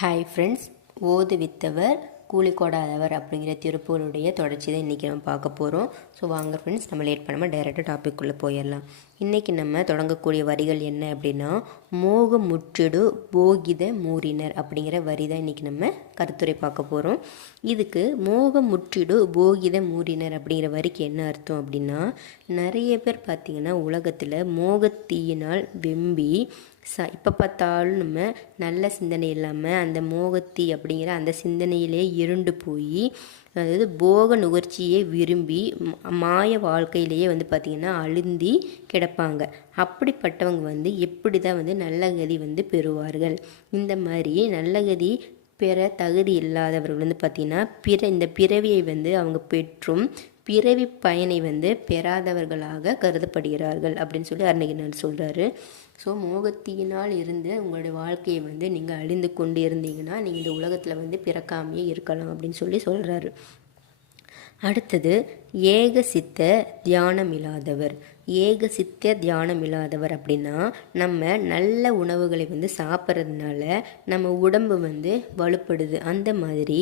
Hi friends, ஓது வித்தவர் கூலி கொடாதவர் அப்படிங்கிற திருப்பூருடைய தொடர்ச்சி தான் இன்றைக்கி நம்ம பார்க்க போகிறோம். ஸோ வாங்க ஃப்ரெண்ட்ஸ், நம்ம லேட் பண்ணாமல் டைரெக்டாக டாபிக்குள்ளே போயிடலாம். இன்றைக்கி நம்ம தொடங்கக்கூடிய வரிகள் என்ன அப்படின்னா, மோக முற்றிடு போகித மூரினர் அப்படிங்கிற வரி தான் இன்றைக்கி நம்ம கருத்துரை பார்க்க போகிறோம். இதுக்கு மோக முற்றிடு போகித மூரினர் அப்படிங்கிற வரிக்கு என்ன அர்த்தம் அப்படின்னா, நிறைய பேர் பார்த்திங்கன்னா உலகத்தில் மோகத்தீயினால் வெம்பி இப்போ பார்த்தாலும் நம்ம நல்ல சிந்தனை இல்லாமல் அந்த மோகத்தி அப்படிங்கிற அந்த சிந்தனையிலே இருண்டு போய், அதாவது போக நுகர்ச்சியை விரும்பி மாய வாழ்க்கையிலேயே பார்த்திங்கன்னா அழுந்தி கிடப்பாங்க. அப்படிப்பட்டவங்க எப்படி தான் நல்ல கதி பெறுவார்கள்? இந்த மாதிரி நல்ல கதி பெற தகுதி இல்லாதவர்கள் பார்த்திங்கன்னா இந்த பிறவியை அவங்க பெற்றும் பிறவி பயனை பெறாதவர்களாக கருதப்படுகிறார்கள் அப்படின்னு சொல்லி அருணகிரிநாதர் சொல்கிறாரு. ஸோ மோகத்தியினால் இருந்து உங்களுடைய வாழ்க்கையை நீங்கள் அழிந்து கொண்டு இருந்தீங்கன்னா நீங்கள் இந்த உலகத்தில் பிறக்காமையே இருக்கலாம் அப்படின்னு சொல்லி சொல்கிறாரு. அடுத்தது ஏக சித்த தியானம் இல்லாதவர். ஏக சித்த தியானம் இல்லாதவர் அப்படின்னா, நம்ம நல்ல உணவுகளை சாப்பிட்றதுனால நம்ம உடம்பு வலுப்படுது. அந்த மாதிரி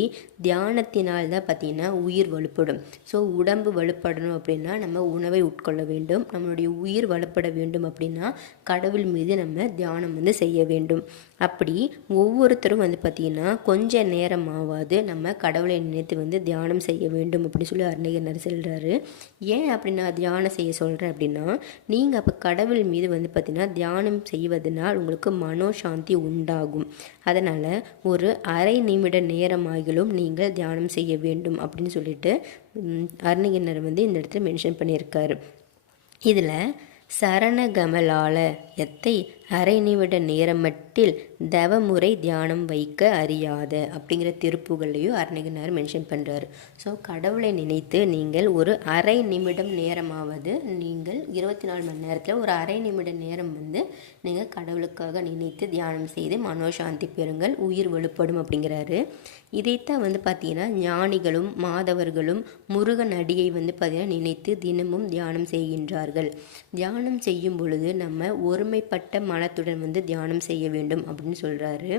தியானத்தினால்தான் பார்த்திங்கன்னா உயிர் வலுப்படும். ஸோ உடம்பு வலுப்படணும் அப்படின்னா நம்ம உணவை உட்கொள்ள வேண்டும். நம்மளுடைய உயிர் வலுப்பட வேண்டும் அப்படின்னா கடவுள் மீது நம்ம தியானம் செய்ய வேண்டும். அப்படி ஒவ்வொருத்தரும் பார்த்திங்கன்னா கொஞ்ச நேரமாவது நம்ம கடவுளை நினைத்து தியானம் செய்ய வேண்டும் அப்படின்னு சொல்லி அருணகிரிநாதர் சொல்கிறாரு. ஏன் அப்படின்னா தியானம் செய்ய சொல்கிறேன் அப்படின்னா, நீங்கள் அப்போ கடவுள் மீது பார்த்திங்கன்னா தியானம் செய்வதனால் உங்களுக்கு மனோசாந்தி உண்டாகும். அதனால் ஒரு அரை நிமிட நேரமாகிலும் நீங்கள் தியானம் செய்ய வேண்டும் அப்படின்னு சொல்லிட்டு அருணகிரிநாதர் இந்த இடத்துல மென்ஷன் பண்ணியிருக்காரு. இதில் சரணகமலால எத்தை அரை நிமிட நேரமட்டில் தவமுறை தியானம் வைக்க அறியாத அப்படிங்கிற திருப்புகளையும் அருணகிரிநாதர் மென்ஷன் பண்ணுறாரு. ஸோ கடவுளை நினைத்து நீங்கள் ஒரு அரை நிமிடம் நேரமாவது, நீங்கள் 24 மணி நேரத்தில் ஒரு அரை நிமிட நேரம் நீங்கள் கடவுளுக்காக நினைத்து தியானம் செய்து மனோசாந்தி பெறுங்கள், உயிர் வலுப்படும் அப்படிங்கிறாரு. இதைத்தான் பார்த்தீங்கன்னா ஞானிகளும் மாதவர்களும் முருகன் அடியை பார்த்தீங்கன்னா நினைத்து தினமும் தியானம் செய்கின்றார்கள். தியானம் செய்யும் பொழுது நம்ம ஒருமைப்பட்ட மனத்துடன் தியானம் செய்ய வேண்டும் அப்படின்னு சொல்கிறாரு.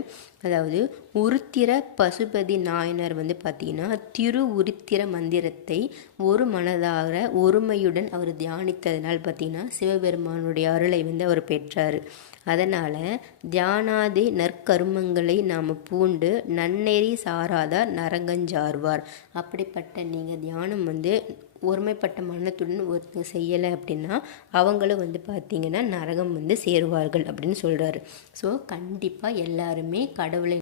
அதாவது உருத்திர பசுபதி நாயனர் பார்த்திங்கன்னா திரு உருத்திர மந்திரத்தை ஒரு மனதாக ஒருமையுடன் அவர் தியானித்ததனால் பார்த்திங்கன்னா சிவபெருமானுடைய அருளை அவர் பெற்றார். அதனால் தியானாதி நற்கருமங்களை நாம் பூண்டு நன்னெறி சாராதார் நரங்கஞ்சார்வார். அப்படிப்பட்ட நீங்கள் தியானம் ஒருமைப்பட்ட மனத்துடன் ஒருத்தங்க செய்யலை அப்படின்னா அவங்களும் பார்த்திங்கன்னா நரகம் சேருவார்கள் அப்படின்னு சொல்கிறாரு. ஸோ கண்டிப்பாக எல்லாருமே கடவுளை